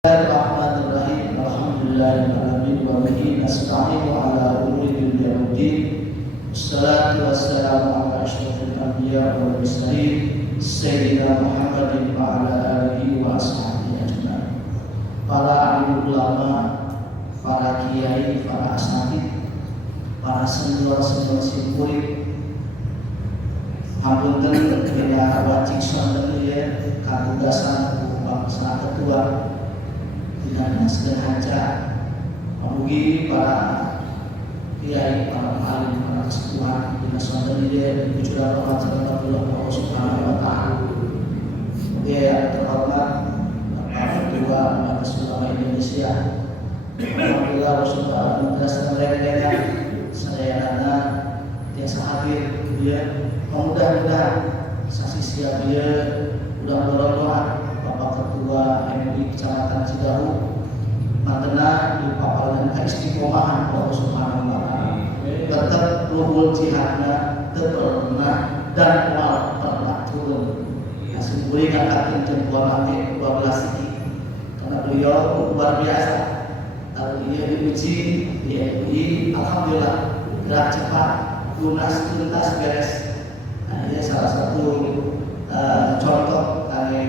Bismillahirrahmanirrahim. Alhamdulillahirabbil alamin. Nasta'inu ala umuri dunya waddin. Wassalatu wassalamu ala asyrofil anbiya wal mursalin sayyidina Muhammadin wa ala alihi wa ashabihi ajma'in. Para alim ulama, para kiai, para asatidz, para senior-senior murid, hapunten kena wajib sonten ya kagugasan bangsa ketua dengan sengaja memuji para kiai, para alim, para kesepuhan dengan sonten dia dipujilah Allah Subhanahu wa taala. Dia terhormat Bapak Ketua Majelis Ulama Indonesia. Alhamdulillah Rasulullah menjelaskan mereka sadayana tiasa hadir dia. Mudah-mudahan saksi siap dia udah berdoa Bapak Ketua MUI Kecamatan Cidahu mantena di paparan keistiqomahan Allah Subhanahu wa taala. Tetap luhur jihadna pernah dan wal pernah turun. Hasil beli ngangkatin jempol mati 12 ini karena beliau luar biasa. Kalau dia diuji di MUI, alhamdulillah gerak cepat, lunas tuntas beres. Nah, ini salah satu contoh kali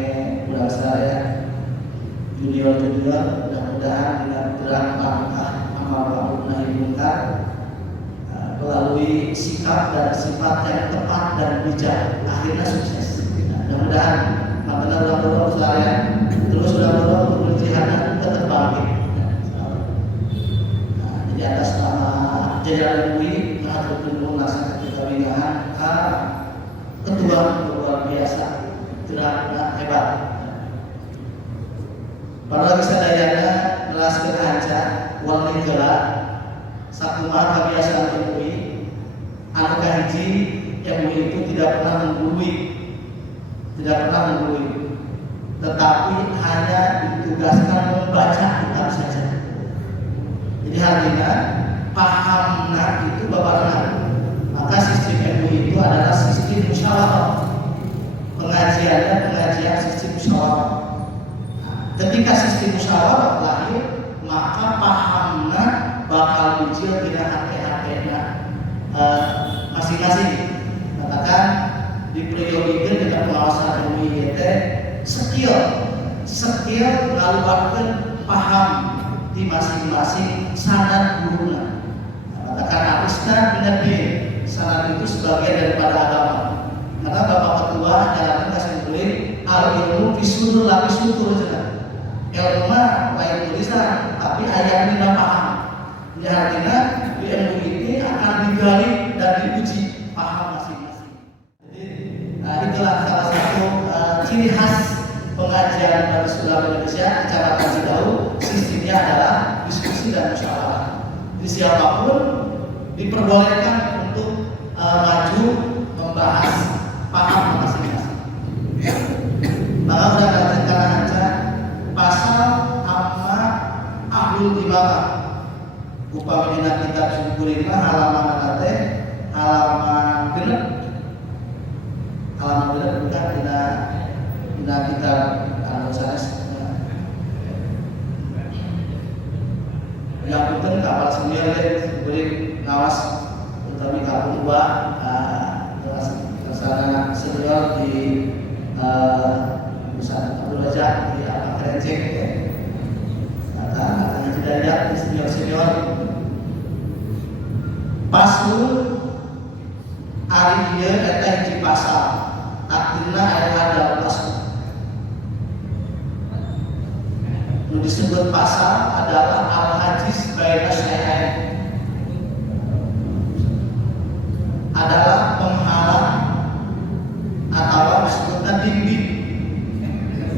budak saya junior mudah-mudahan dengan gerak langkah amal ma'ruf nahi munkar melalui sikap dan sifat yang tepat dan bijak akhirnya sukses. Mudah-mudahan makna budak saya terus budak berjihad tetap bangkit. Jadi atas nama jajaran MUI mengatur melaksanakan kebinaan ketua luar biasa, gerak hebat. Para sadayana melaskeun hanca wali gerak sakumaha kebiasaan MUI anu kahiji MUI itu tidak pernah menggurui, tetapi hanya ditugaskan membaca kitab saja. Jadi artinya pahamna itu babarengan. Maka sistem MUI itu adalah sistem musyawarah. Pengajiannya pengajian sistem musyawarah. Ketika sistem musyawarah lahir, maka pahamna bakal muncul dengan hati-hatinya masing-masing. Katakan dipriorikan dengan pengawasan MUI itu skill ngaluarkeun paham di masing-masing sanad guruna. Katakan harusnya benar sanad itu sebagian daripada agama. Karena Bapak Ketua jalankan kasih boleh al-ilmu bisudur lapis sutur saja. Ilmu mah baik tulisan, tapi ayat ini paham. Jadi artinya di ilmu ini akan digali dan diuji paham masing-masing. Jadi itulah salah satu ciri khas pengajian Majelis Ulama Indonesia Kecamatan Cidahu. Sistemnya adalah diskusi dan musyawarah. Jadi siapapun diperbolehkan untuk maju membahas paham masing-masing. Maka sudah katakan aja pasal amma ahlul imamah upamina kitab syukurima halaman nate halaman genep bukan dina kitab anu sanes yang penting kapal senior beri ngawas terutama kapal dua tersana senior di Pusat Abdul Razak di Kerenceng ya. Kata tidak di senior pasul hari dia eta hiji pasal artinya ada pasal yang disebut pasal adalah al-hajiz baina syai'ain, adalah penghalang atau disebutnya dinding.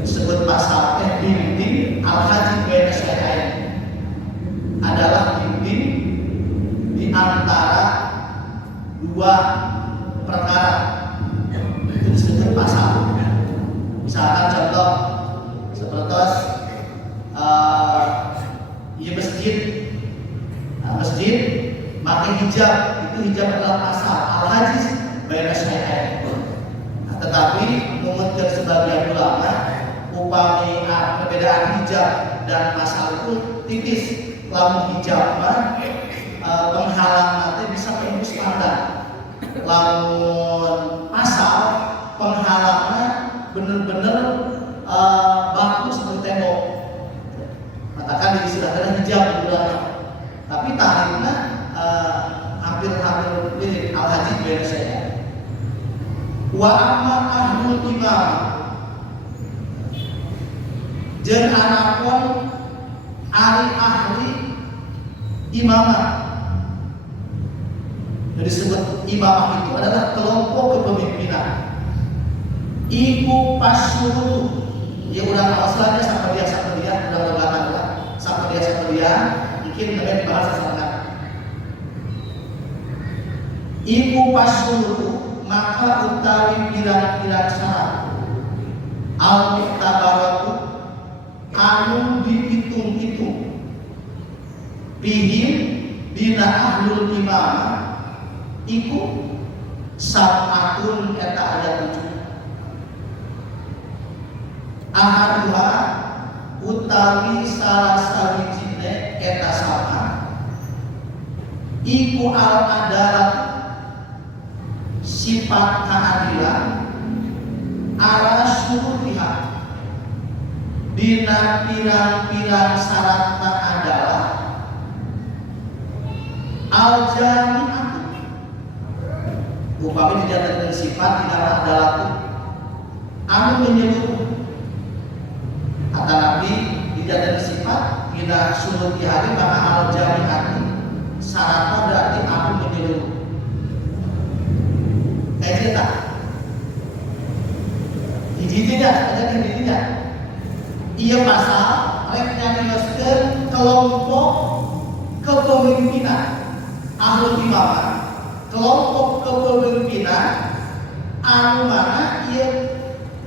Disebut pasal dinding al-hajiz baina syai'ain adalah dinding di antara dua perkara. Itu disebut pasal. Misalkan contoh seperti masjid. Masjid pakai hijab, itu hijab adalah pasal al-hajiz baina syai'ain. Tetapi menurut sebagian ulama upami perbedaan hijab dan masal itu tipis. Lamun hijab mah penghalang nanti bisa menembus mata. Lamun masal penghalangnya bener-bener bagus untuk tembok. Katakan diistilahkan hijab juga. Tapi tarifnya hampir mirip Al-Haji beda saya. Wa amma ahlul imam jeung anapun ari ahli imamah. Jadi disebut imamah itu adalah kelompok kepemimpinan. Iku pasyuruh. Ya udah asalnya sama dia udah berlatan lah. Sama dia mungkin namanya dibahas sesaat. Iku pasyuruh maka utawi pirang-pirang syarat al-mu'tabaratu anu dihitung-hitung bihim dina ahlul imamah iku sab'atun eta ayat 7 ahaduha utawi salah sawijine eta sab'at iku al-adalat sifat keadilan ala syurutiha dina pirang-pirang syaratna adalah al-jami'atu upami dijadikan sifat dina adalah anu menyeluruh kata Nabi dijadikan sifat dina syurutiha maka al-jami'atu syaratna berarti anu menyeluruh. Kayak cerita hijinya iya pasal reknya dimasukkan kelompok kepemimpinan ahlul imamah kelompok kepemimpinan anu mana iya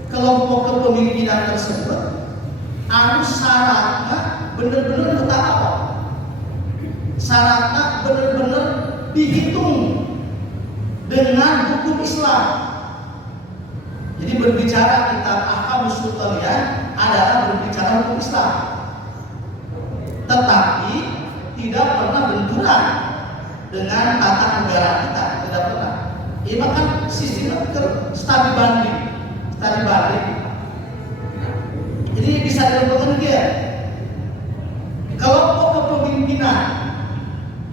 kelompok kepemimpinan tersebut anu syaratnya bener-bener mutawaf syaratnya bener-bener dihitung dengan hukum Islam. Jadi berbicara kitab Ahkamus Sultaniyah adalah berbicara hukum Islam. Tetapi tidak pernah benturan dengan tata negara kita, tidak pernah. Ini bahkan sistemnya studi banding. Jadi bisa dilakukan dia. Kelompok kepemimpinan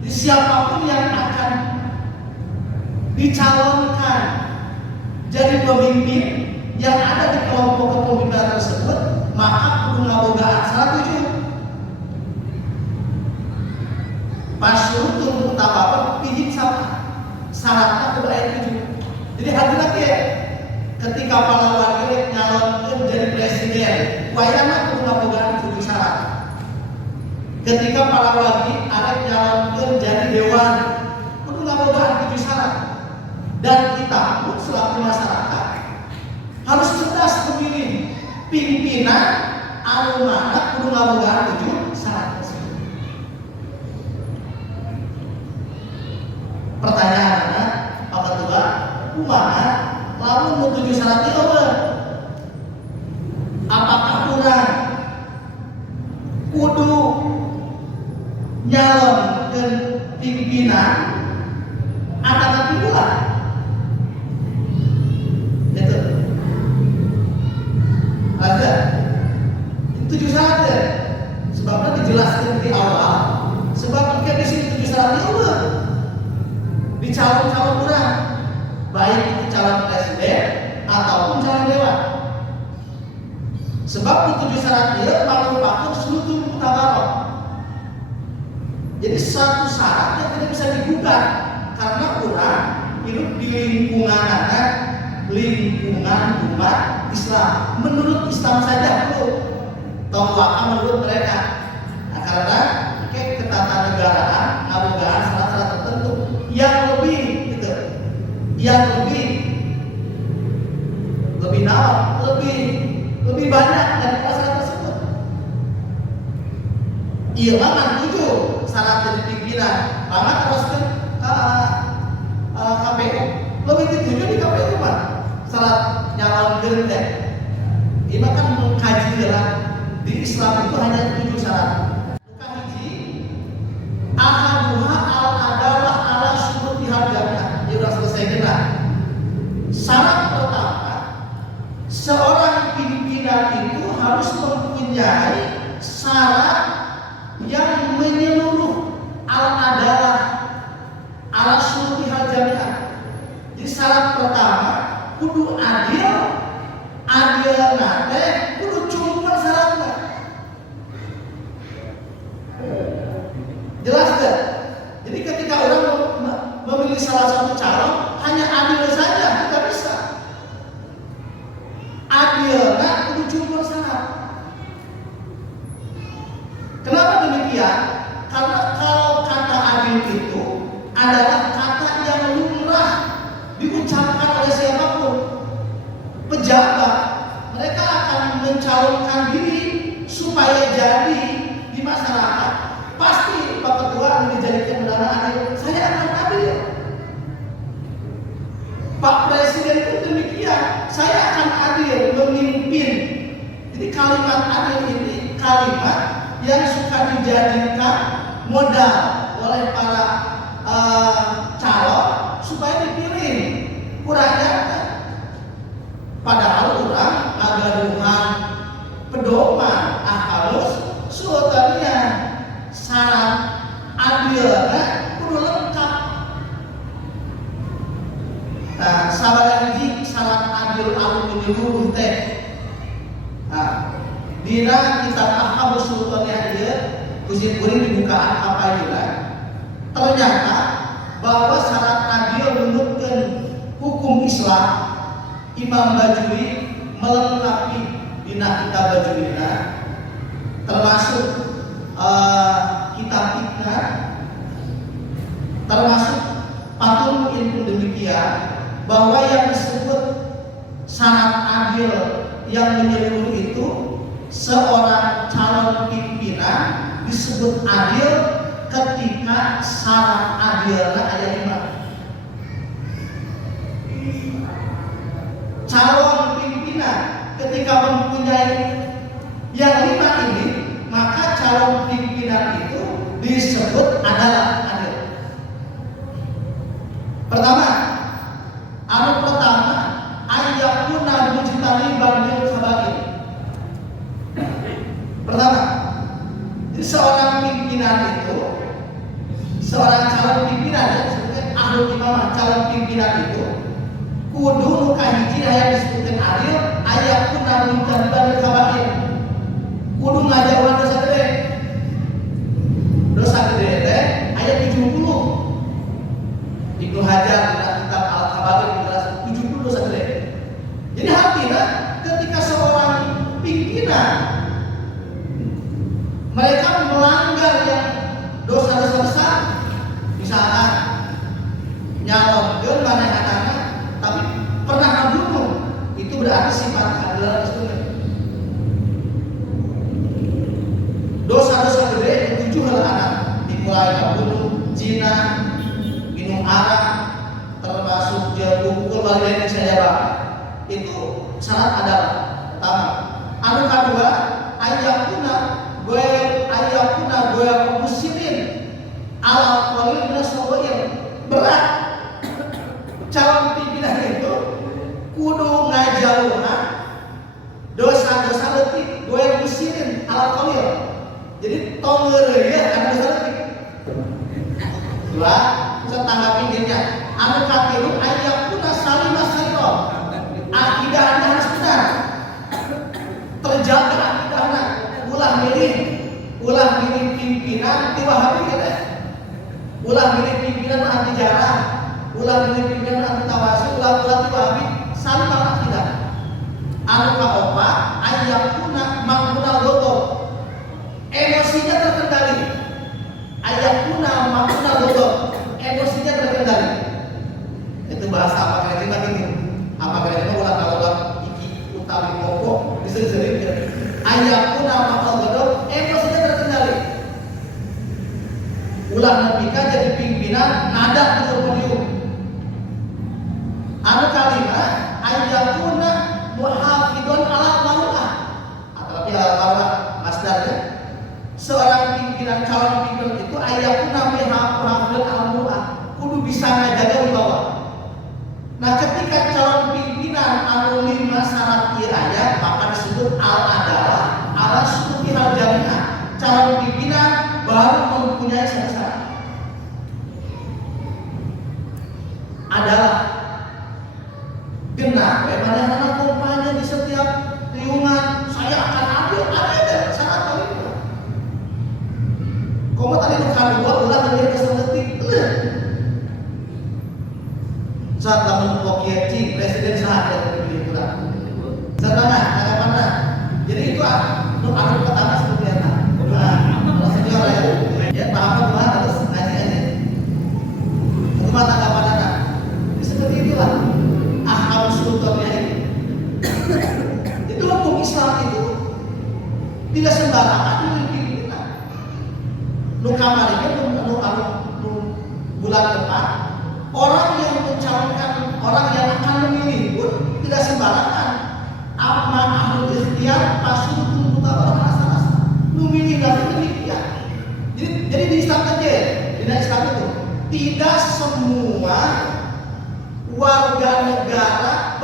siapapun yang akan dicalonkan jadi pemimpin yang ada di kelompok kepemimpinan tersebut maka kudu ngabogaan syarat 7 pasyurutun utawa pihik sama syaratnya kudu ayat 7. Jadi hadirin ya ketika para warga nyalonkan jadi presiden wayana kudu ngabogaan 7 syarat. Ketika para warga ada nyalonkan jadi dewan kudu ngabogaan 7 syarat. Dan kita pun selaku masyarakat harus cerdas memilih pimpinan anu mana kudu ngabogaan 7 syarat tersebut. Pertanyaannya, Pak Ketua, kumaha lamun 7 syarat ieu apakah kurang kudu nyalonkeun pimpinan ataukah tidak? Ada 7 syarat ya. Sebabnya dijelaskan di awal. Sebab jika di sini 7 syarat itu dicalon-calon kurang, baik itu calon presiden ataupun calon dewan. Sebab di 7 syarat itu merupakan suatu mutabaroh. Jadi satu syarat yang tidak bisa digugat karena kurang hidup di lingkungan umat Islam. Menurut Islam saja dulu, tolak menurut mereka. Nah, karena ketatanegaraan, ngabogaan syarat-syarat tertentu yang lebih gitu, yang lebih banyak dari syarat tersebut. Iya banget 7 syarat dari pimpinan. Banget teruskan KPU. Lebih di 7 di KPU mah syarat nyalon genteng. Ini kan mengkaji di Islam itu hanya 7 syarat. Hiji, ahaduha al-adalah ala syurutihal jami'ah. Ya udah selesai kena. Syarat pertama, seorang pimpinan itu harus mempunyai syarat yang menyeluruh al-adalah ala syurutihal jami'ah. Jadi syarat pertama kudu adil nate kudu cuma syaratnya. Jelas gak? Jadi ketika orang memilih salah satu calon hanya adil saja tidak bisa. Adilnya kudu cuma syarat. Kenapa demikian? Karena kalau kata adil itu adalah kata yang lumrah diucapkan oleh siapapun. Pejabat mereka akan mencalonkan diri supaya jadi di masyarakat. Pasti Pak Ketua dijadikan bendahara adil. Saya akan adil. Pak Presiden pun demikian. Saya akan adil memimpin. Jadi kalimat adil ini kalimat yang suka dijadikan modal oleh para calon supaya dipilih. Kurangnya padahal orang agaduhan pedoman halus suatanya syarat adilnya kudu lengkap. Nah, sabaraha syarat adil anu menyeluruh teh. Nah, dina kitab Ahkamus Sultaniyah ieu kusi kuring dibukaan apa ieu. Ternyata bahwa syarat adil menurutkan hukum Islam Imam Bajuri melengkapi dina kitab Bajurina termasuk kitab Fikna, termasuk patung ilmu demikian bahwa yang disebut syarat adil yang menyeluruh itu seorang calon pimpinan disebut adil ketika syarat adilnya aya 5. Calon pimpinan ketika mempunyai yang 5 ini, maka calon pimpinan itu disebut adalah adil. Pertama, ayyakuna mujtaniban lil khaba'ir. Pertama, jadi seorang pimpinan itu, seorang calon pimpinan ya, sebutnya ahlul imamah, calon pimpinan itu kudu nu kahiji aya disebutkeun adil ayyakuna mujtaniban lil khaba'ir. Kudu ngajauhan dosa gede. Dosa gede teh aya 70. Ibnu Hajar dalam kitab Al-Kaba'ir menjelaskan 70 dosa gede. Jadi artinya ketika seorang pimpinan mereka melanggar yang dosa-dosa besar, misalkan nyalonkeun manehna tapi pernah ngabunuh, itu berarti sifat keadilan itu. Dosa-dosa gede 7 hal anak, dimulai membunuh, zina, minum arak, termasuk pukul walidain saya. Itu syarat adalah pertama. Anu kedua, ayyakuna muslimin ala qalil min as-sawair. Berat calon pimpinan itu kudu ngajauhan dosa-dosa leutik, gue muslimin ala qalil. Jadi tongeureun ya anu dosa leutik. Dua, bisa tanggapi dirinya. Anu katilu ayyakuna salimah syaitan. Akidahnya harus benar, terjaga akidahnya. Ulah milih pimpinan di Wahabi kita. Ulah milih pimpinan anti jarah, ulah milih pimpinan anti tawasi, ulah di Wahabi salimah akidah. Anu kaopat ayyakuna maqbuna ghadab. Emosinya terkendali. Ayyakuna maqbuna ghadab. Emosinya terkendali. Itu bahasa apa kira-kira ini? Apa kira-kira ulah kalau iki utawi pokok disebut ayyakuna maqbuna ghadab, emosinya terkendali. Ulah nepika jadi pimpinan nada di podium. Anu kalima ayyakuna muhafidun ala maruah. pimpinan calon pimpinan itu ayahku namanya hafal Al-Quran kudu bisa ngajaga wibawa. Nah ketika calon pimpinan anu 5 syarat ieu aya maka disebut adalah ala suruti hal jamiah. Calon pimpinan baru mempunyai syarat adalah genap bagaimana kompanya di setiap riungan saya akan ambil ada syarat itu. Komo tadi bukan 2 bulan dari keseletik saat lamun Pokieci presiden sahaja dipilih bulan sedangkan agak mana jadi itu anu pertama seperti apa kalau senior ya paham terus ngaji aja itu mah tanggapan anak seperti itulah ahkam sultannya ini. Itu hukum Islam itu tidak sembarangan dimiliki. Nu kamari nu bulan depan orang yang mencalonkan orang yang akan memilih pun tidak sembarangan. Amma ahlul ikhtiyar pasyutun mutabar rasa-rasa. Nu milih dari demikian. Jadi di Islam aja, di Islam itu tidak semua warga negara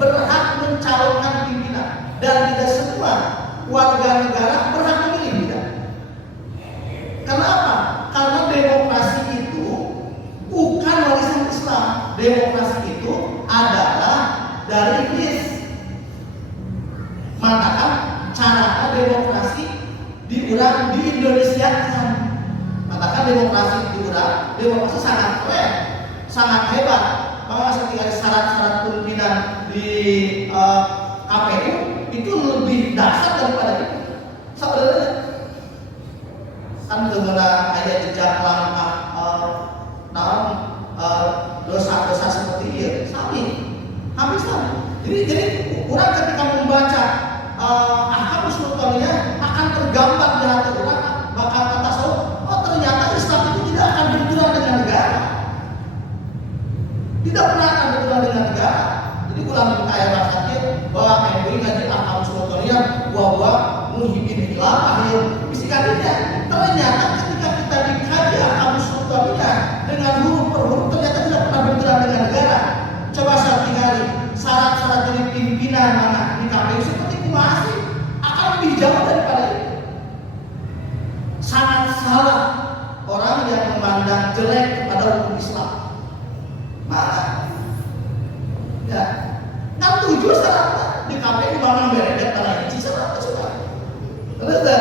berhak mencalonkan pimpinan dan tidak semua warga negara berhak memilih tidak. Karena apa? Karena demokrasi itu bukan warisan Islam. Demokrasi itu adalah dari iblis. Maka cara demokrasi diurang di Indonesia kan. Katakan demokrasi diurang, demokrasi sangat keren. Sangat hebat. Maka ketika syarat-syarat pimpinan di KPU itu lebih dasar daripada itu. Sebenarnya kan dengan ayat jejak langkah dosa-dosa seperti itu sami, hampir sama. Jadi orang ketika membaca ahkam sultannya akan tergambar di hati orang bakal kata oh ternyata Islam itu tidak akan benturan dengan negara. Tidak pernah akan berjalan dengan negara. Jadi kurang kaya rasanya bahwa MUI ngaji ahkam sultaniyah bahwa muhibin khilafah yang bisikannya. Ternyata ketika kita dikaji ahkam sultaniyah dengan huruf per huruf ternyata tidak pernah berjalan dengan negara. Coba saya tinggali syarat-syarat dari pimpinan mana di KPU seperti masih akan lebih jauh daripada itu. Sangat salah orang yang memandang jelek kepada hukum Islam. Ya, kan 7 syarat di KPU bangun beredar tanah ini syarat sudah. Terus ada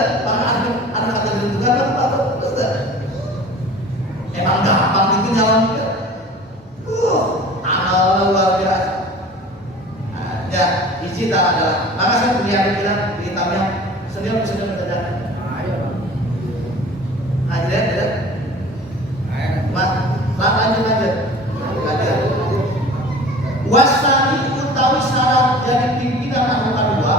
kata juga kan terus emang gampang itu nyalon juga. Amal luar biasa. Ya, isi tak adalah. Maka saya punya bilang di hitamnya senior bisa mendadak. Ayo. Aja. Lanjut aja. Wasani utawi syarat jadi pimpinan anu kadua.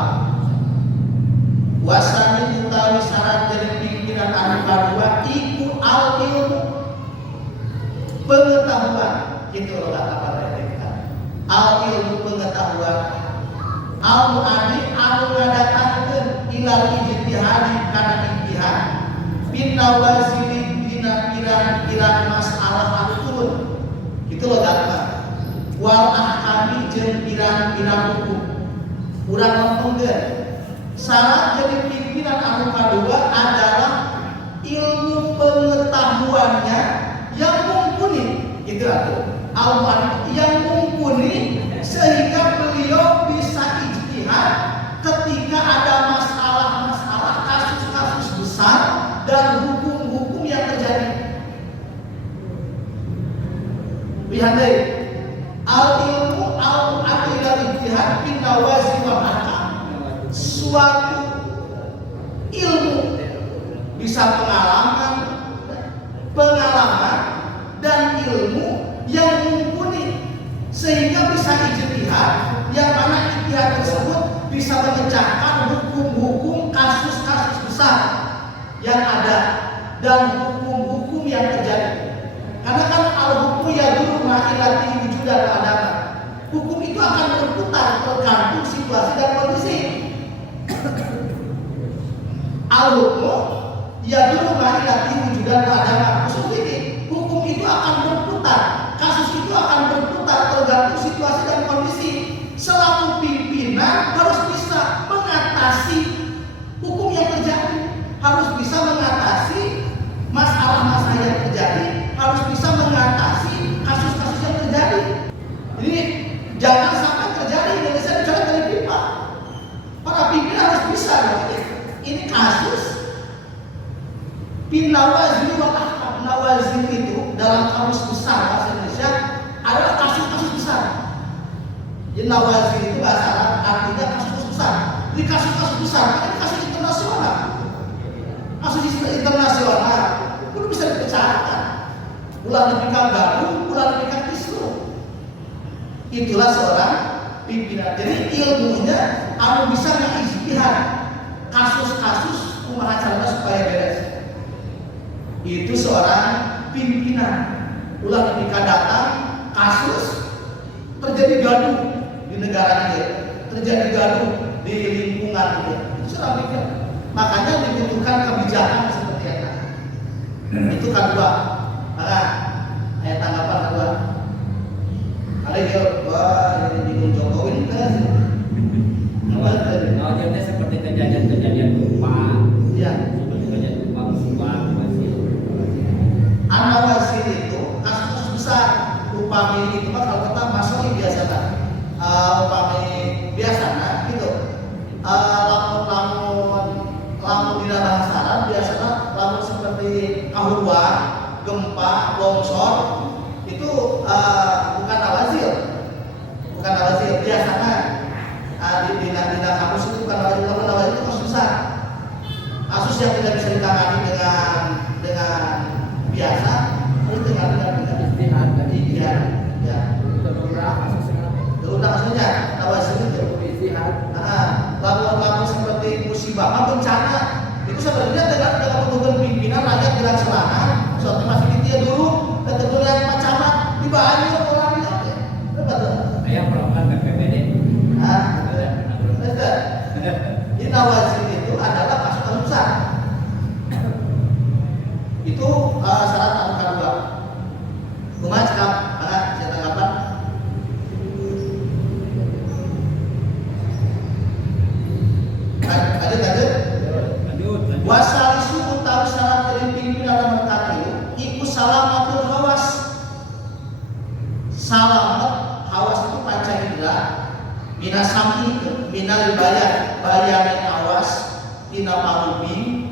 Wasani utawi syarat jadi pimpinan anu kadua iku al ilmu pengetahuan. Itu loh kata mereka. Al ilmu pengetahuan. Al muadi anu ngadatankeun ilal ijtihadi kana ijtihad. Bin nawazili dina pirang-pirang masalah anu turun. Itu loh kata wal ahkami jeung pirang-pirang hukum. Urang ngomongkeun syarat jadi pimpinan anu kadua adalah ilmu pengetahuannya yang mumpuni. Itu atuh. Al-Mu'allim yang mumpuni sehingga beliau bisa ijtihad ketika ada masalah-masalah kasus-kasus besar dan hukum-hukum yang terjadi. Lihat deh. Al-ilmu al-mu'adilal ijtihad bin nawazi wal ahkam. Suatu ilmu bisa pengalaman dan ilmu yang mumpuni sehingga bisa ijtihad yang mana ijtihad tersebut bisa memecahkan hukum-hukum kasus-kasus besar yang ada dan hukum-hukum yang terjadi. Karena kan al-hukum yaduru ma'ilati wujud dan adama. Hukum itu akan berputar tergantung situasi dan kondisi. Al-hukum Ya dulu mari latih wujudan agama. Usul ini hukum itu akan berputar, kasus itu akan berputar tergantung situasi dan kondisi. Selaku pimpinan harus bisa mengatasi hukum yang terjadi, harus bisa mengatasi masalah-masalah yang terjadi, harus bisa mengatasi kasus-kasus yang terjadi. Jadi jangan sampai terjadi Indonesia dicolek dari pipa. Para pimpinan harus bisa. Ini kasus Nawazil wal ahkam. Nawazil itu dalam kamus besar bahasa Indonesia adalah kasus-kasus besar. Jadi nawazil itu bahasa Arab artinya kasus besar. Di kasus-kasus besar, ini kasus internasional. Kasus internasional itu bisa dipecahkan. Ulah dipikir baru, ulah dipikir kisru. Itulah seorang pimpinan. Jadi ilmunya harus bisa mengijtihad kasus-kasus kumaha carana supaya beres. Itu seorang pimpinan. Ulah ketika datang kasus terjadi gaduh di negara ini, terjadi gaduh di lingkungan ini. Itu seorang pimpinan. Makanya dibutuhkan kebijakan seperti itu. Itu kedua. Nah, ayat tanggapan kedua. Ada yang wah ini bingung Jokowi kan? Awalnya seperti kejadian gempa. Ya. Seperti kejadian gempa musibah. Nawazil itu kasus besar. Upami itu mah kalau kita masuk biasa kan. Upami biasa nah gitu. Lamun di bahasa Arab biasanya lamun seperti kahurwa, gempa, longsor itu bukan nawazil. Bukan nawazil biasanya di kamus itu bukan nawazil, namun nawazil itu kasus besar. Kasus yang tidak bisa ditangani dengan biasa, itu dengan istihad tadi ya. Beberapa kasusnya nawazil itu istihad. Lalu seperti musibah, bencana itu sebenarnya dengan kebutuhan pimpinan rakyat jalan serangan, suatu masih dia dulu dan tentunya macamat dibahagi orang itu. Betul. Ayah program BPBD. Di nawazil itu adalah kasus besar. Itu syarat anu kedua. Kumaha cekap? Saya tanggapan. Lanjut. Wasalisu utawi syarat dari pimpinan nomor kali iku salamatul hawas. Salamat hawas itu panca indera. Minasami minal bayarin awas tina parubi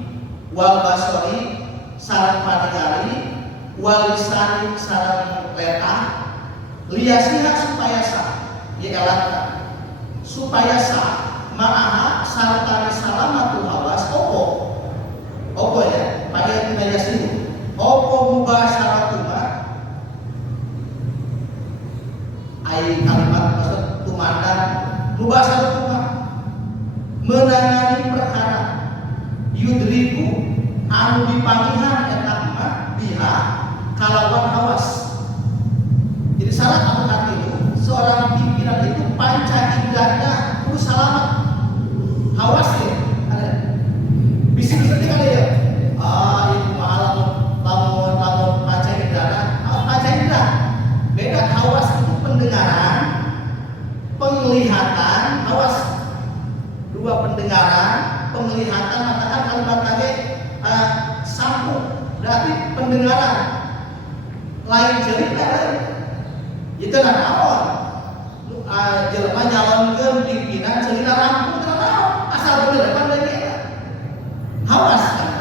wal basori sarang paningari wal lisani sarang letah liyasiha supaya sah yekalata supaya sah ma'aha sartani salamatul hawas opo ya pakai kita yasin opo mubasyaratuma ai kalimat maksud tumandan mubasyaratuma menangani perkara yudriku anu dipanggihan eta mah biha kalawan hawas. Jadi syarat anu katilu seorang pimpinan itu panca indaranya kudu selamat. Hawas ya. Ada. Bisik seperti kali ya. Itu mahal lamun panca indara. Panca indara. Beda hawas itu pendengaran, penglihatan, hawas. Dua pendengaran, penglihatan, katakan kalimat tadi sambung berarti pendengaran lain cerita itu kan awal jelema nyalonkeun pimpinan cerita rampung terus asal bener kan lagi hawas kan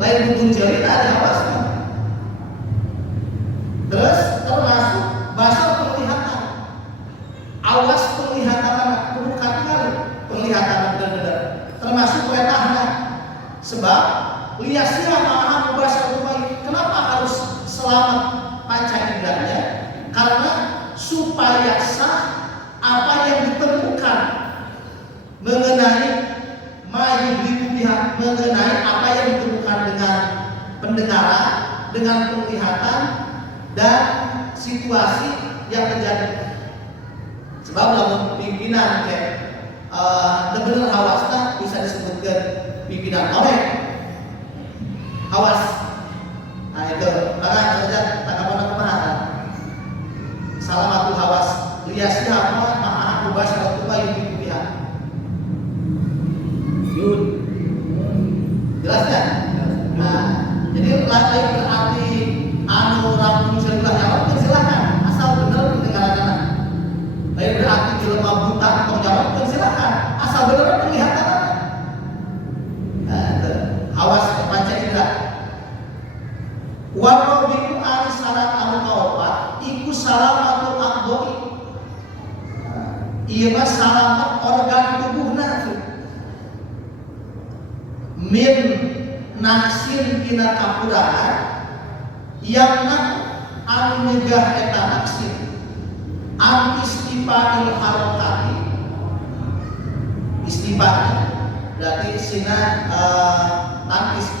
lain butuh cerita ada hawas kan terus termasuk bahasa penglihatan awas penglihatan kudu kali penglihatan bener-bener termasuk letahna sebab liasnya maha mubasyaratun baik. Kenapa harus selamat panca inderanya? Karena supaya sah apa yang ditemukan mengenai mayudriku pihak mengenai apa yang ditemukan dengan pendengaran, dengan penglihatan dan situasi yang terjadi. Sebab dalam pimpinan kayak benar hawasna bisa disebutkan pimpinan oleh hawas. Nah itu, maka saja tanggapan kemana? Salamatul hawas. Liasnya apa? Maha ubah syarat ubah yang dipilihan. Yud. Jelas kan? Nah, jadi lain berarti anu rampung sebelah jawab kan silakan, asal benar pendengaran. Lain berarti jelema buta tong jawab kan silakan, asal benar penglihatan. Nah, hawas panca indera. Warna biku ari syarat anu kaopat, iku salamatul aqdoi. Ieu mah salamat organ tubuhna. Min naksin tina kakurangan yang anu nyegah eta naksin an istifa'il harokati. Istifa'il berarti sina tangkis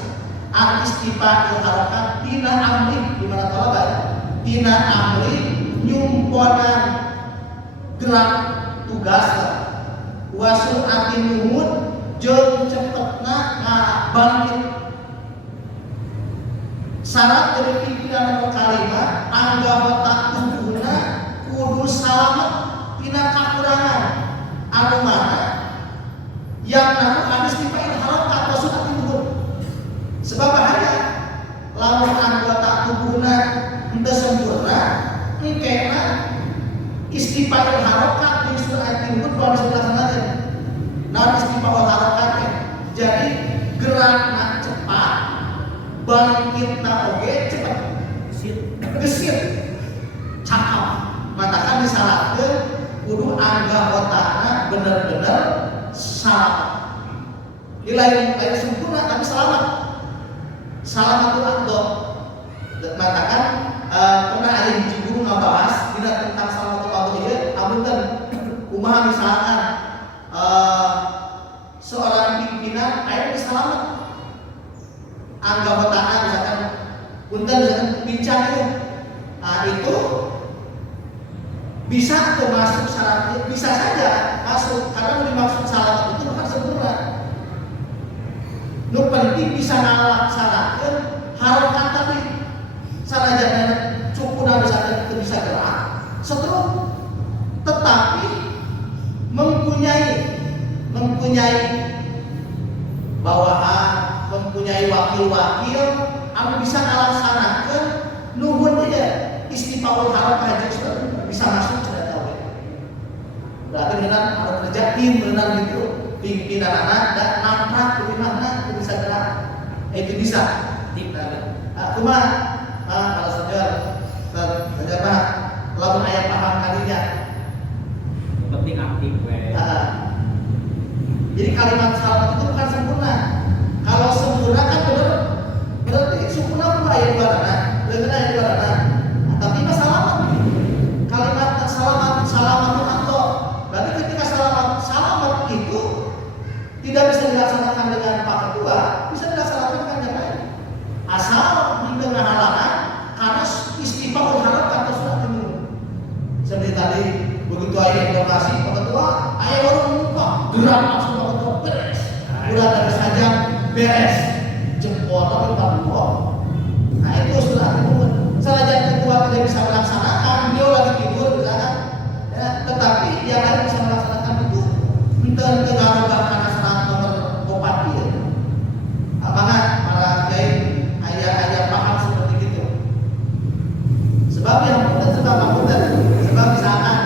an istifa'il harokat tina amri, dimana tolak ya? Tina amri nyumponan gerak tugas wasul ati nuhun jeung cepetna bangkit. Syarat dari pimpinan kalimat anggota tubuhna kudu salamet tina kakurangan anu mana yang namun hadis dipain harokat wasul ati nuhun. Sebab bahaya lamun anggota tubuhna henteu sempurna engkena istifaul harokat jeung surat ati nuhun baru dilaksanakeun. Nah istifaul harokatnya jadi gerakna cepat, bangkitna oge cepat, gesit, cakap. Matakan disalahkeun kudu anggotana bener-bener selamat. Ini lain sempurna tapi selamat. Salamatul aqdo. Matakan pernah ada hiji guru ngabahas dina tentang salamatul aqdo ieu, amunten kumaha misalkan seorang pimpinan aya geus salamet anggotana misalkan punten bincang itu. Nah itu bisa termasuk syarat, bisa saja masuk karena dimaksud salamet itu bukan sempurna. Nu penting bisa ngalaksanakeun harokat tadi. Sanajan cukuna bisa gerak, seterus tetapi mempunyai bawahan, mempunyai wakil-wakil anu bisa ngalaksanakeun nuhun dia istifaul harokat bisa masuk cenah tahu. Berarti benar anu kerja tim benar gitu pimpinan anak dan nantrak kulimahna bisa gerak. Itu bisa tim tadi. Kumaha? Kalau saudara terjemah lamun aya paham kalinya. Penting aktif we. Jadi kalimat salamat itu bukan sempurna. Kalau sempurna kan benar berarti sempurna pun ayat barana, dengan ayat barana. Tapi mas salamat. Kalimat salamatun atau berarti ketika salamat itu tidak bisa dilaksanakan dengan pak kedua, bisa dilaksanakan dengan yang lain. Asal di tengah halangan karena istifaul harokat atau surat ini. Seperti tadi begitu ayat informasi pak kedua, ayat baru mengubah gerak langsung. Udah dari saja beres jempol tapi bangkok. Nah itu sudah dibuat. Selain ketua tidak bisa melaksanakan, beliau lagi tidur misalkan, ya, tetapi yang lain bisa melaksanakan itu enten pengaruh karena serat nomor 4 dia. Apakah para kiai ayah paham seperti itu? Sebab yang mudah sebab mudah. Sebab misalkan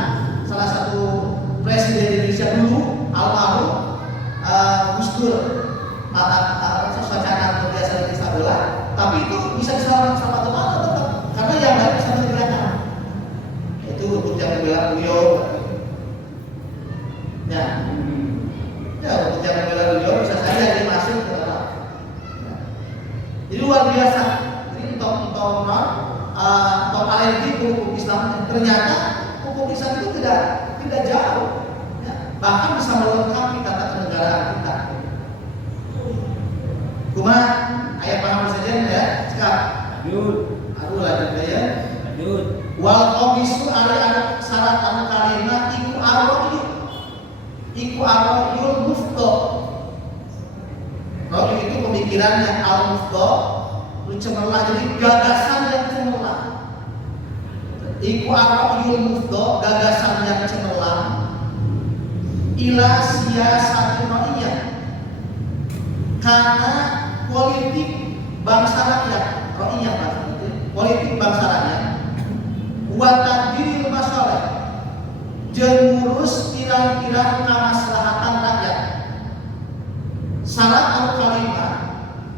salah satu presiden Indonesia dulu almarhum Gus Dur, wacana kebiasaan di bola, tapi itu bisa disalamatkan sama teman tetap karena yang lain bisa mengerjakan. Itu untuk yang membela beliau. Ya, untuk yang membela beliau bisa saja dia masuk ke dalam. Jadi luar biasa. Jadi untuk alergi hukum Islam ternyata hukum Islam itu tidak jauh, ya. Bahkan bisa melengkapi tata kenegaraan kita. Kumaha ayat paham saja ya sekarang. Aduh lanjut ya. Wal qabisu ada syarat anu kalimat iku arroyul mufdo. Roy itu pemikirannya al mufdo cemerlang, jadi gagasan yang cemerlang. Iku ara'yul mufdo, gagasan yang cemerlang. Ila siyasatul ra'iyah, karena politik bangsa rakyat, ra'iyah maksudnya, politik bangsa rakyat. Wa tadbiril masalah, jeung ngurus pirang-pirang kamaslahatan rakyat. Syarat atau kalimat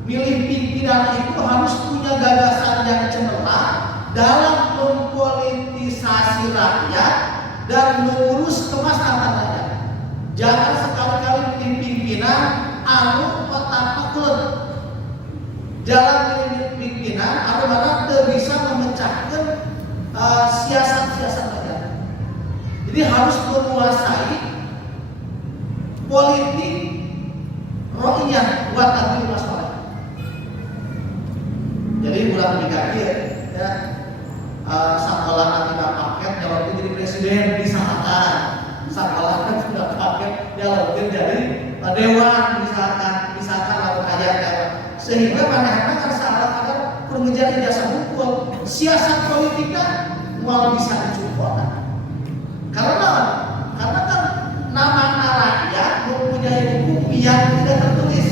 milih pimpinan itu harus punya gagasan yang cemerlang dalam mempolitisasi rakyat dan mengurus kemaslahatan rakyat. Jangan sekali-kali milih pimpinan anu otak klub. Jangan milih pimpinan anu mana teu bisa memecahkan siasat-siasat rakyat. Jadi harus menguasai politik rohiyah buat tampil masalah. Jadi bulan dikaki ya, sekolah nanti paket nyalon jadi presiden misalkan, sekolah kan sudah paket nyalon jadi dewan misalkan lalu ayat ya. Sehingga mana kan salah agar mengejar ijazah hukum, siasat politiknya mau bisa dicukup. Karena kan nama rakyat mempunyai hukum yang tidak tertulis.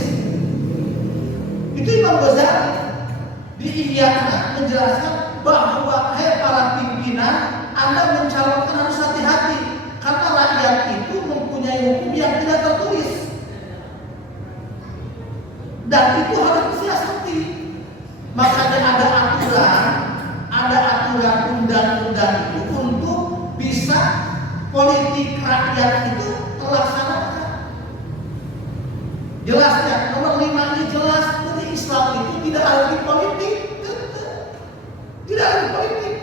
Itu Imam Ghazali di Ihya'nya menjelaskan bahwa para pimpinan Anda mencalonkan harus hati-hati karena rakyat itu mempunyai hukum yang tidak tertulis dan itu harus disiasati. Makanya ada aturan undang-undang itu untuk bisa politik rakyat itu terlaksana. Jelasnya nomor 5 ini jelas bahwa Islam itu tidak ada di politik, tidak ada di politik.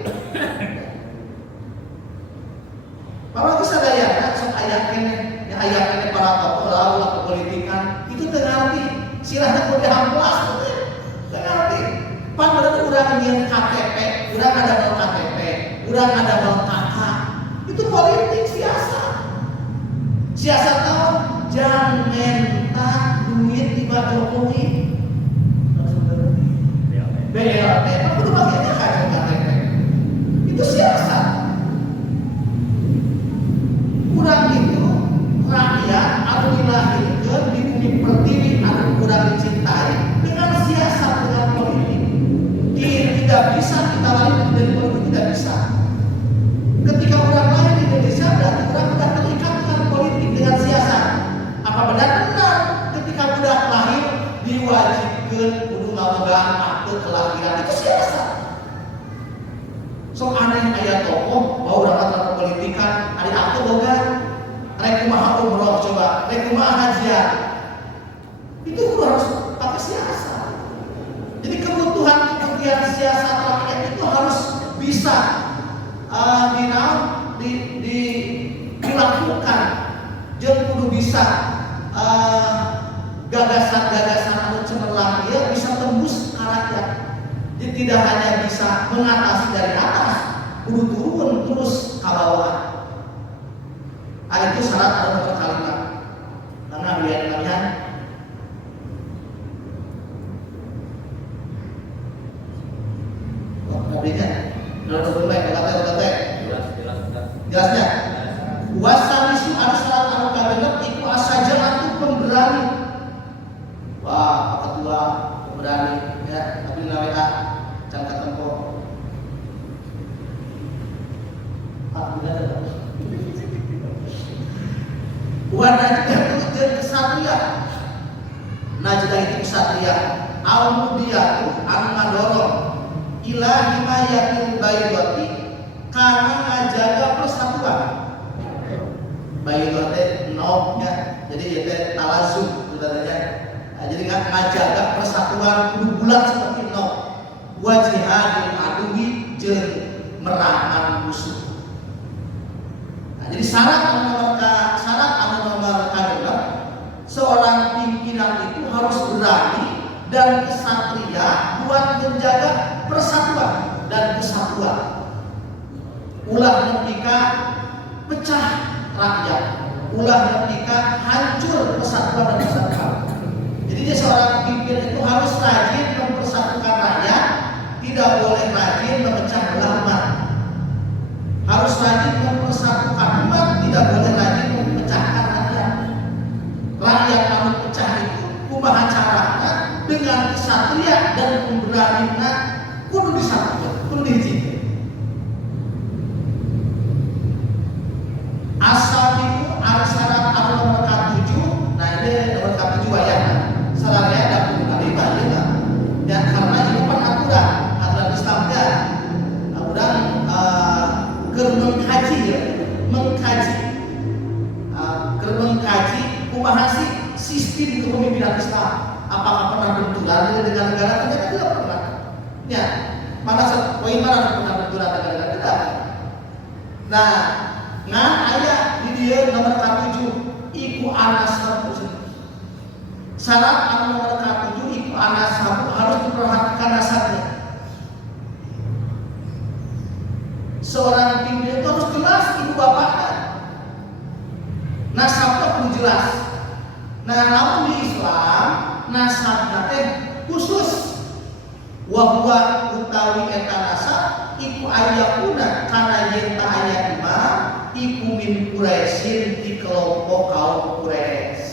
Kalau sadaya sok ayat para tokoh lalu kepolitikan itu terganti silahkan boleh amplas terganti. Pan berarti urang yang KTP, urang ada mau KTP, urang ada mau KK, itu politik siasat tahun jangan minta duit di Pak Jokowi. BLT apa perlu pakainya KTP? Itu siasat. Kurang itu rakyat atau dilahirkan di bumi pertiwi atau kurang dicintai dengan siasat dengan politik. Tidak bisa kita lari dari politik, tidak bisa. Ketika orang lain di Indonesia berarti orang sudah terikat dengan politik dengan siasat. Apa benar ketika budak lahir diwajibkan kudu ngamegang akte kelahiran itu siasat. So aneh aya tokoh mau rapat politikan, ada akte boga, rek kumaha umroh coba, rek kumaha hajian. Itu harus pakai siasat. Jadi kebutuhan siasat rakyat itu harus bisa dilakukan. Jangan kudu bisa gagasan-gagasan atau cemerlang dia bisa tembus ke rakyat. Jadi tidak hanya bisa mengatasi dari atas, kudu turun terus ke bawah. Itu syarat atau nomor kalimat. Karena biar kalian Nabinya, lalu berbaik, jelasnya. Wasalisu arsalan anu kabenet iku asaja atu pemberani. Wah, ketua pemberani ya, tapi naweka cangkat tempo. Najdah itu kesatria. Najdah itu kesatria. Al-mudiyatu anu ngadorong ila himayatil baydati karena ngajaga persatuan. Baydati noknya. Jadi itu talazum sebenarnya. Jadi ngajaga persatuan kudu bulat seperti nok. Wajihadil aduwi jeung merangan musuh. Jadi syarat nomor seorang pimpinan itu harus berani dan kesatria buat menjaga persatuan dan kesatuan. Ulah ketika pecah rakyat, ulah ketika hancur persatuan dan kesatuan. Jadi seorang pimpinan itu harus rajin mempersatukan rakyat dengan kesatria dan pemberanian kudu disatukan, kudu dijikan. Asal itu ada syarat atau nomor K7. Nah ini nomor K7 ayatnya. Syaratnya ada kali ya. Ya karena ini kan aturan Islamnya. Aturan mengkaji ya, mengkaji kumaha sih sistem kepemimpinan Islam. Apakah pernah benturan dengan negara? Ternyata tidak pernah. Ya, mana pernah benturan dengan negara? Tidak. Nah, ayat di dia nomor K7 iku anas sabu. Syarat nomor K7 iku anas sabu harus diperhatikan nasabnya. Seorang pimpinan itu harus jelas ibu bapaknya. Nasabnya perlu jelas. Nah, namun di Islam nasabnya khusus wahwa utawi eta nasab iku ayakuna kana yenta ayat 5 iku min Quraisyin di kelompok kaum Quraisy.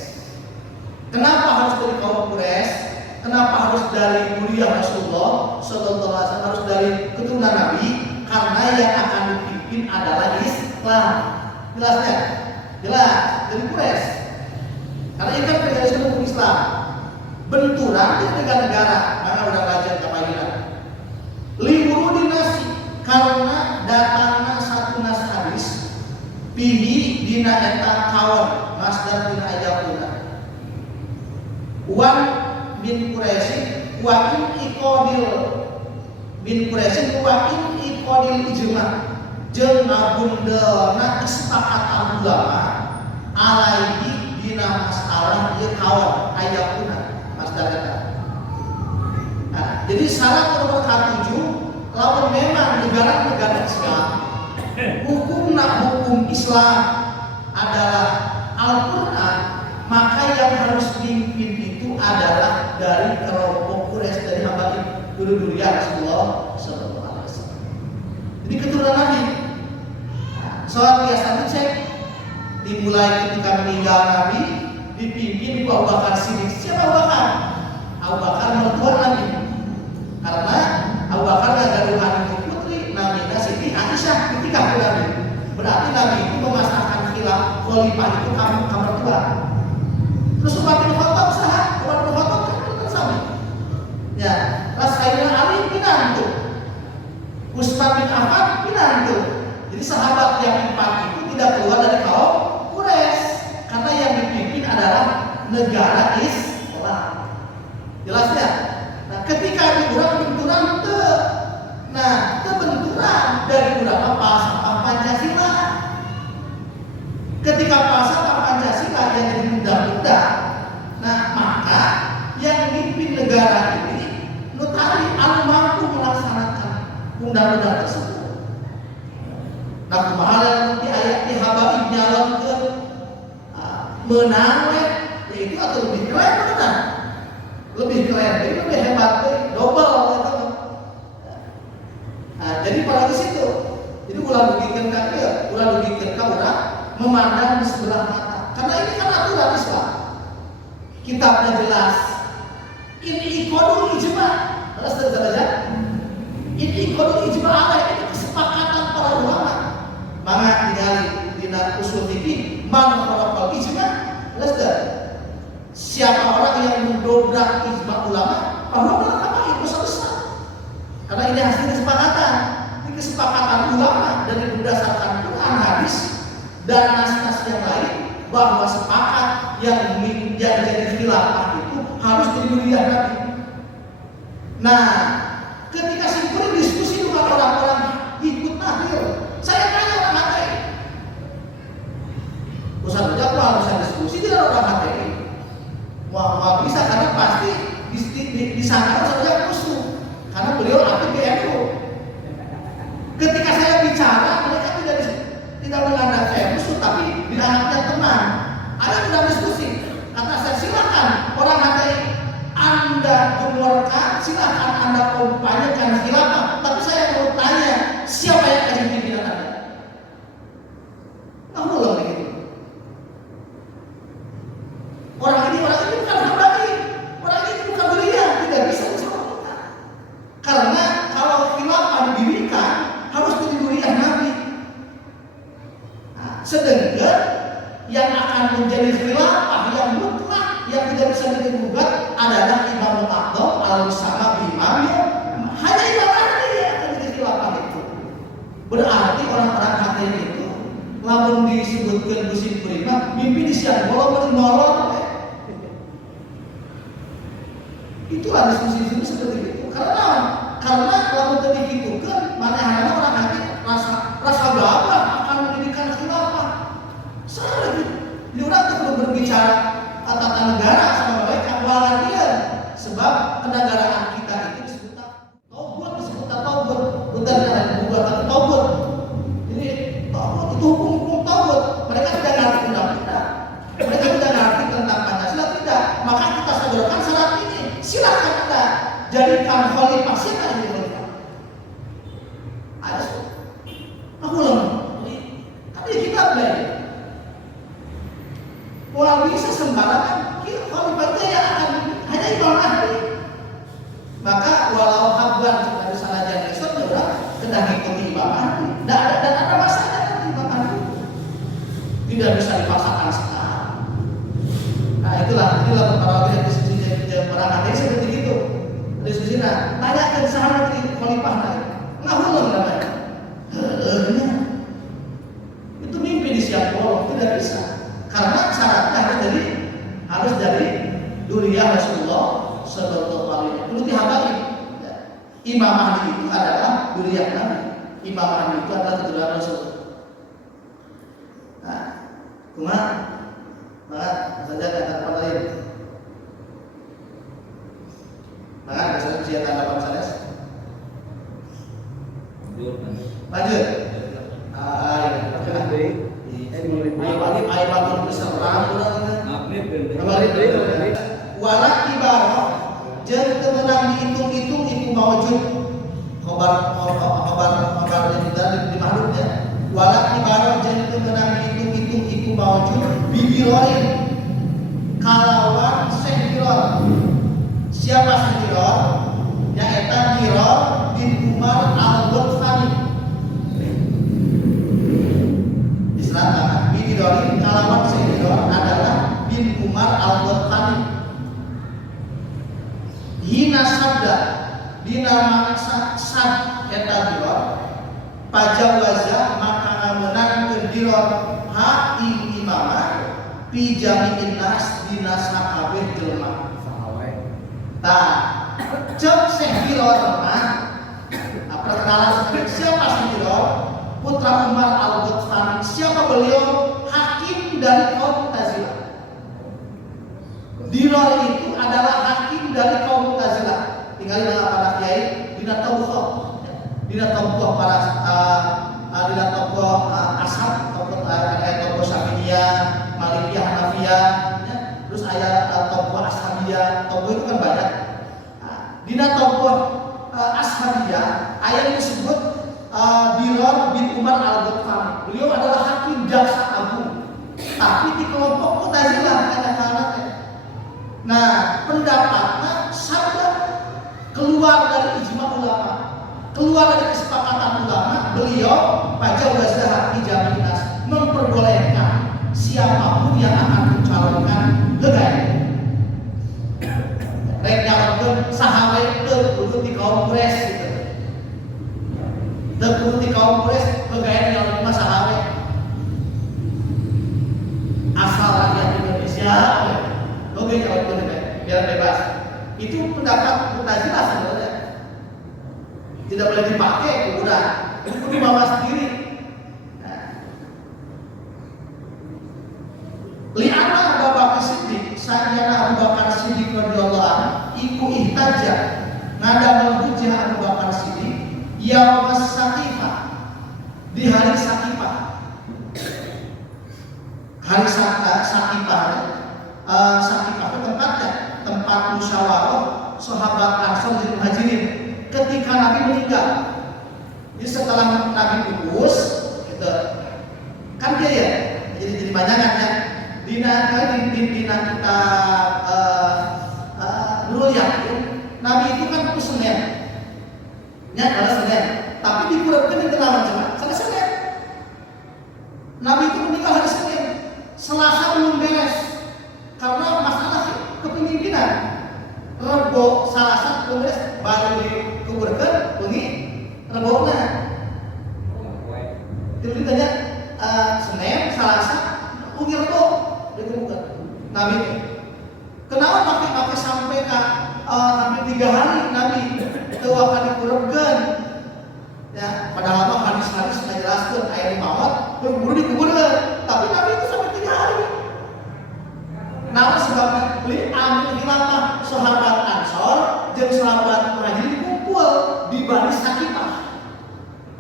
Kenapa harus dari kaum Quraisy? Kenapa harus dari mulia Rasulullah sallallahu alaihi wasallam, harus dari keturunan Nabi? Karena yang akan dipimpin adalah Islam. Jelasnya? Jelas, dari Quraisy. Karena ini kan negara Islam. Benturan di negara-negara, karena udah belajar kapainan. Liburu dinasti karena datangnya satu nas hadis bihi dina eta kawan masdar dina ayatuna. Wan bin Quraisy wa in iqadil bin Quraisy wa in iqadil ijma jeung ngabundelna kesepakatan ulama alaihi dina masalah ieu kawan ayatuna masdar eta. Nah, jadi syarat nomor K7 lawan memang negara-negara Islam hukum Islam adalah Al-Quran, maka yang harus dipimpin itu adalah dari kelompok Quraisy, dari hamba dulu ya Rasulullah sallallahu alaihi wasallam. Jadi keturunan Nabi. Soal biasa dicek dimulai ketika meninggal Nabi dipimpin Abu Bakar Siddiq. Siapa Abu Bakar? Abu Bakar mertua Nabi. Karena Abu Bakar gaduhan itu putri Nabi Siti Aisyah ketika Nabi. Berarti Nabi itu memasakkan khalifah itu kamar tua. Terus Umar bin Khattab saha? Umar bin Khattab kan sami. Ya, Sayyidina Ali pinantu. Utsman bin Affan pinantu. Jadi sahabat yang empat itu tidak keluar dari kaum Quraisy karena yang dipimpin adalah negara Islam. Jelas ya? Nah, ketika benturan dari beberapa pasal Pancasila. Ketika pasal Pancasila yang jadi undang-undang, nah maka yang mimpin negara ini notari mampu melaksanakan undang-undang tersebut. Nah, kemarin di ayat di habaib nyalonkeun menang yaitu atau lebih keren menang. Lebih keren, jadi lebih hebat, double gitu. Nah, jadi pada ke situ. Jadi ulah logikeun ka ieu, ulah logikeun ka urang memandang di sebelah mata. Karena ini kan aturan Islam. Kitabnya jelas. Ini iqadul ijma. Terus saja. Ini iqadul ijma apa? Ini kesepakatan para ulama. Maka tinggali dina usul fikih, man khalaqal ijma? Terus siapa orang yang mendobrak ijma ulama? Bahwa apa itu besar. Karena ini hasil kesepakatan. Ini kesepakatan ulama dari berdasarkan Quran, hadis dan nas-nas yang lain bahwa sepakat yang jadi khilafah itu harus dimuliakan Nabi. Nah, ketika simpul diskusi dengan orang-orang ikut Nabi, saya tanya orang HTI. Ustaz Ujang harus diskusi dengan orang HTI. Wah, bisa karena pasti di sana Ustaz Ujang musuh karena beliau aktif di NU. Ketika saya bicara, mereka tidak menganggap saya musuh, tapi dianggapnya teman. Ada sudah diskusi. Kata saya silakan orang HTI Anda gemborkan, silakan Anda kompanyekan khilafah. Tapi saya mau tanya, siapa yang akan pimpinan Anda? Kamu ulang begitu. Orang ini bukan HTI, orang ini bukan beliau. mimpi di siang bolong menolong. Itulah diskusi seperti itu. Karena kalau tadi gitu kan, mana orang hati rasa bangga akan pendidikan khilafah. Salah gitu. Di orang itu perlu berbicara tata negara sama mereka, dia. Sebab kenegaraan kita itu disebut taubat, bukan taubat. Jadi taubat itu hukum taubat. Mereka tidak ngerti undang-undang. Mereka tidak ngerti tentang Pancasila, tidak. Maka kita sodorkan syarat ini. Silakan kita jadikan khalifah. Siapa yang khalifah? Ada. Aku lama. Tapi kita belajar. Wah bisa sembarangan. Khalifah itu yang akan hanya Imam Mahdi. Maka walau habban dari sana jadi saudara kena ngikuti Imam Mahdi. Dan ada masalah dengan Imam Mahdi. Tidak bisa dipaksakan sekarang. Nah itulah perkara yang diskusi perang ada seperti itu. Diskusi tanyakan sahabat di khalifah naik. Ngahulun namanya. Itu mimpi di siang bolong tidak bisa. Karena syaratnya harus dari duriyah Rasulullah sallallahu alaihi wasallam. Perlu dihabarin. Imam Mahdi itu adalah duriyah Nabi. Imam Mahdi itu adalah keturunan Rasul. Nah, maka saja kata lain. Maka saya usia tanggapan saya. Lanjut. Warak ibarat jeung teu meunang dihitung-hitung iku mawujud khobar di mahdudnya. Warak ibarat jeung teu meunang dihitung-hitung iku mawujud bibiroin kalawan sehiror. Siapa sehiror? Nyaeta Hiror bin Umar al-Ghafani. Islam bibiroin kalawan sehiror adalah bin Umar al-Ghafani. Hina sabda dina sad eta diror pajawaza maka menang diror ha ing imamah pi jami'in nas dina sakabeh jelema sahawe. Tah cek sehiror mah perkenalan siapa sehiror? Putra Umar al-Ghafani. Siapa beliau? Hakim dari kaum Mu'tazilah. Diror itu adalah hakim dari kaum Mu'tazilah. Tinggal dengan para kiai dina tauhid, dina tokoh para dina tokoh ashab, tokoh Syafi'iyah, Malikiyah, Hanafiyah, ya. Terus aya tokoh Ashabiyah. Tokoh itu kan banyak. Dina tokoh Ashabiyah aya yang disebut Diror bin Umar al-Ghafani. Beliau adalah hakim jaksa agung. Tapi di kelompok Mu'tazilah ada kalangan. Nah, pendapatnya sabda keluar dari ijma ulama, keluar dari kesepakatan ulama. Beliau pajawazah ijaminas memperbolehkan siapapun yang akan mencalonkan legai. Rek nyalonkeun sahawe teu kudu di kaum Quraisy gitu. Teu kudu di kaum Quraisy legai nyalonkeun sahawe. Asal rakyat Indonesia oke, kalau biar bebas. Itu pendapat Mu'tazilah sebenarnya. Tidak boleh dipakai, udah. Itu dibawa sendiri. Li'anna Abu Bakar Siddiq, sayyidina Abu Bakar Siddiq radhiyallahu anhu, iku ihtaja ngada hujjah Abu Bakar Siddiq yaum as-Saqifah, di hari Saqifah. Hari Saqifah. Saqifah itu tempatnya, tempat musyawarah sahabat Ansor dan Muhajirin ketika Nabi meninggal. Jadi setelah Nabi pupus, gitu, kan dia ya, jadi banyakan ya. Dina kita dulu yakin Nabi itu kan pupus Senin, ya adalah Senin, tapi dikurangkan di tengah macam Senin. Nabi itu meninggal hari Senin, Selasa belum beres. Karena masalah kepemimpinan. Rebo Selasa tulis baru dikuburkan bengi rebona. Jadi ditanya Senin, Selasa, bengi rebo. hampir 3 hari Nabi itu akan dikuburkan. Ya, padahal mah hadis-hadis menjelaskan air mawat berburu dikuburkan, tapi Nabi itu sampai 3 hari. Nah, sebabnya li amil hilafah sahabat Ansor jeung sahabat Muhajirin kumpul di Bani Sakifah.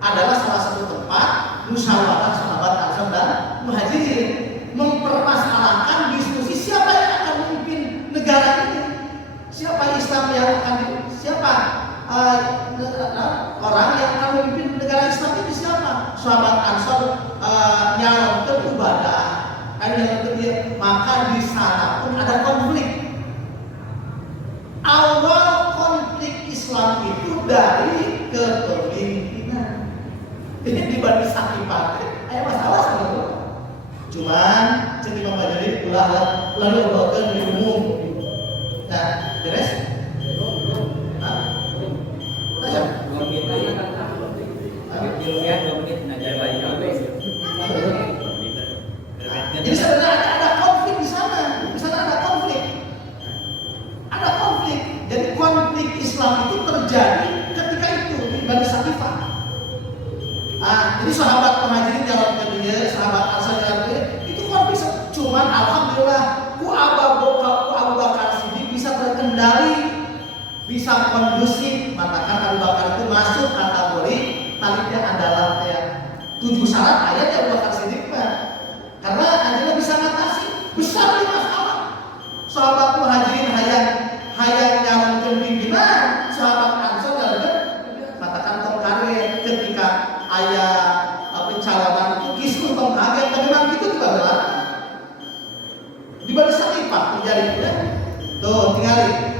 Adalah salah satu tempat musyawarah sahabat Ansor dan Muhajirin mempermasalahkan diskusi siapa yang akan memimpin negara ini. Siapa Islam yang akan orang yang akan memimpin negara Islam ini siapa? Sahabat Ansor nyalonkan Ubadah. Maka di sana pun ada konflik. Awal konflik Islam itu dari kepemimpinan. Ini di Bani Sakifah. Ada masalah sama itu. Cuman jadi Imam Ghazali ulah lalu bawakan di umum. Nah, beres? Hah? Udah ya? 2 menit aja kan. Ilmiah 2 menit aja baik habis. Jadi sebenarnya ada konflik di sana. Di sana ada konflik. Ada konflik. Jadi konflik Islam itu terjadi ketika itu di Bani Sakifah. Jadi sahabat Muhajirin jalan ke dia, sahabat Ansar jalan ke dia, itu konflik. Cuman alhamdulillah ku Abu Bakar Siddiq bisa terkendali, bisa kondusif. Matakan Abu Bakar itu masuk kategori talibnya adalah yang 7 syarat ayat Abu Bakar Siddiq karena akhirnya bisa ngatasi besar di masalah. Sahabat Muhajirin hayang nyalonkeun pimpinan, sahabat Ansor dan katakan tong kaget ketika aya pencalonan itu kisru tong kaget bagaimana gitu juga benar. Di Bani Sakifah terjadi ya. Tuh tinggali.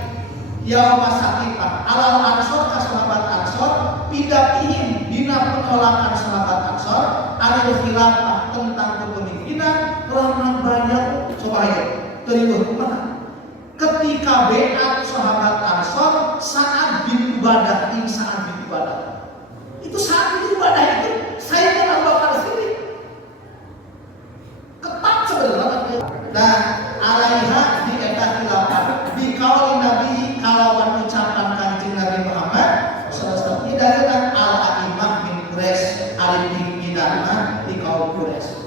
Yaum Sakifah alal Ansor ka sahabat Ansor pidatihim dina penolakan sahabat Ansor anil khilafah tentang kepemimpinan karena banyak supaya terima kemana? Ketika beat sahabat Ansor saat bin Ubadah itu saat bin Ubadah itu saya pernah bakal sini ketat sebenarnya. Nah, alaiha di eta khilafah di kauli Nabi kalawan ucapan Kanjeng Nabi Muhammad sallallahu alaihi wasallam al-a'imah min Quraisy alim pimpinan di kaum Quraisy.